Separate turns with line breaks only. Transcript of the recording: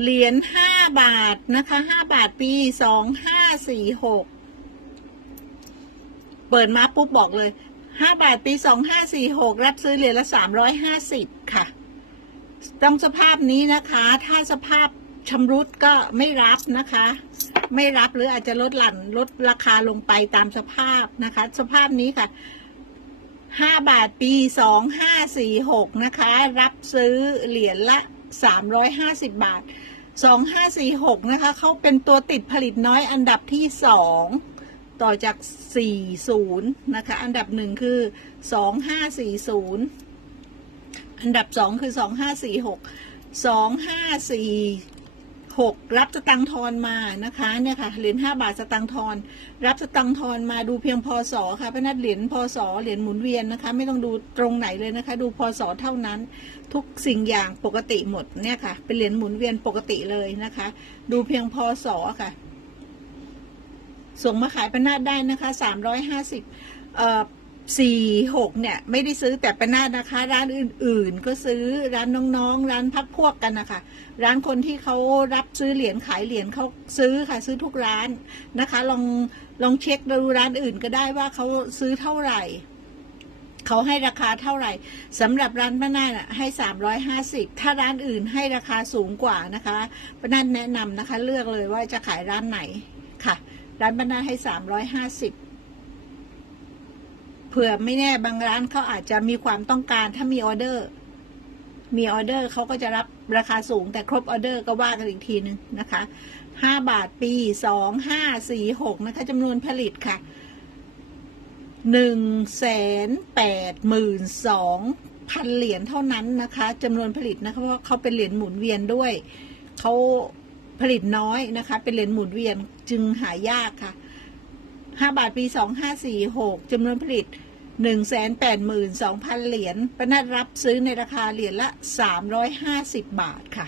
เหรียญห้าบาทนะคะห้าบาทปีสองห้าสี่หกเปิดมาปุ๊บบอกเลยห้าบาทปีสองห้าสี่หกรับซื้อเหรียญละสามร้อยห้าสิบค่ะต้องสภาพนี้นะคะ ถ้าสภาพชำรุดก็ไม่รับนะคะ ไม่รับหรืออาจจะลดหลั่นลดราคาลงไปตามสภาพนะคะ สภาพนี้ค่ะห้าบาทปีสองห้าสี่หกนะคะ รับซื้อเหรียญละ สามร้อยห้าสิบบาทสองห้าสี่หกนะคะเขาเป็นตัวติดผลิตน้อยอันดับที่สองต่อจากสี่ศูนย์นะคะ อันดับหนึ่งคือสองห้าสี่ศูนย์อันดับสองคือสอ งห้าสี่หกสองห้าสี่หกรับสตังทอนมานะคะเนี่ยค่ะเหรียญห้าบาทสตังทอน รับสตังทอนมาดูเพียงพศค่ะพนัดเหรียญพศเหรียญหมุนเวียนนะคะ ไม่ต้องดูตรงไหนเลยนะคะ ดูพศเท่านั้น ทุกสิ่งอย่างปกติหมดเนี่ยค่ะ เป็นเหรียญหมุนเวียนปกติเลยนะคะ ดูเพียงพศค่ะ ส่งมาขายปนาดได้นะคะสามร้อยห้าสิบเอ่อ สี่หกเนี่ย ไม่ได้ซื้อแต่ประนาดนะคะ ร้านอื่น ๆ ก็ซื้อร้านน้องๆ ร้านพักพวกกันนะคะร้านคนที่เขารับซื้อเหรียญขายเหรียญเขาซื้อค่ะซื้อทุกร้านนะคะ ลองลองเช็คดูร้านอื่นก็ได้ว่าเขาซื้อเท่าไหร่เขาให้ราคาเท่าไหร่สำหรับร้านป้านาให้ 350 ถ้าร้านอื่นให้ราคาสูงกว่านะคะป้านานแนะนำนะคะ เลือกเลยว่าจะขายร้านไหนค่ะ ร้านป้านาให้ 350 ผื่อไม่แน่บางร้านเขาอาจจะมีความต้องการถ้ามีออเดอร์ มีออเดอร์เขาก็จะรับราคาสูงแต่ครบออเดอร์ก็ว่ากันอีกทีนึงนะคะห้าบาทปีสองห้าสี่หกนะคะจำนวนผลิตค่ะหนึ่งแสนแปดหมื่นสองพันเหรียญเท่านั้นนะคะจำนวนผลิตนะคะเพราะเขาเป็นเหรียญหมุนเวียนด้วยเขาผลิตน้อยนะคะ เป็นเหรียญหมุนเวียนจึงหายากค่ะ 5 บาทปี 2546จำนวนผลิต 182,000 เหรียญประนัดรับซื้อในราคาเหรียญละ 350 บาทค่ะ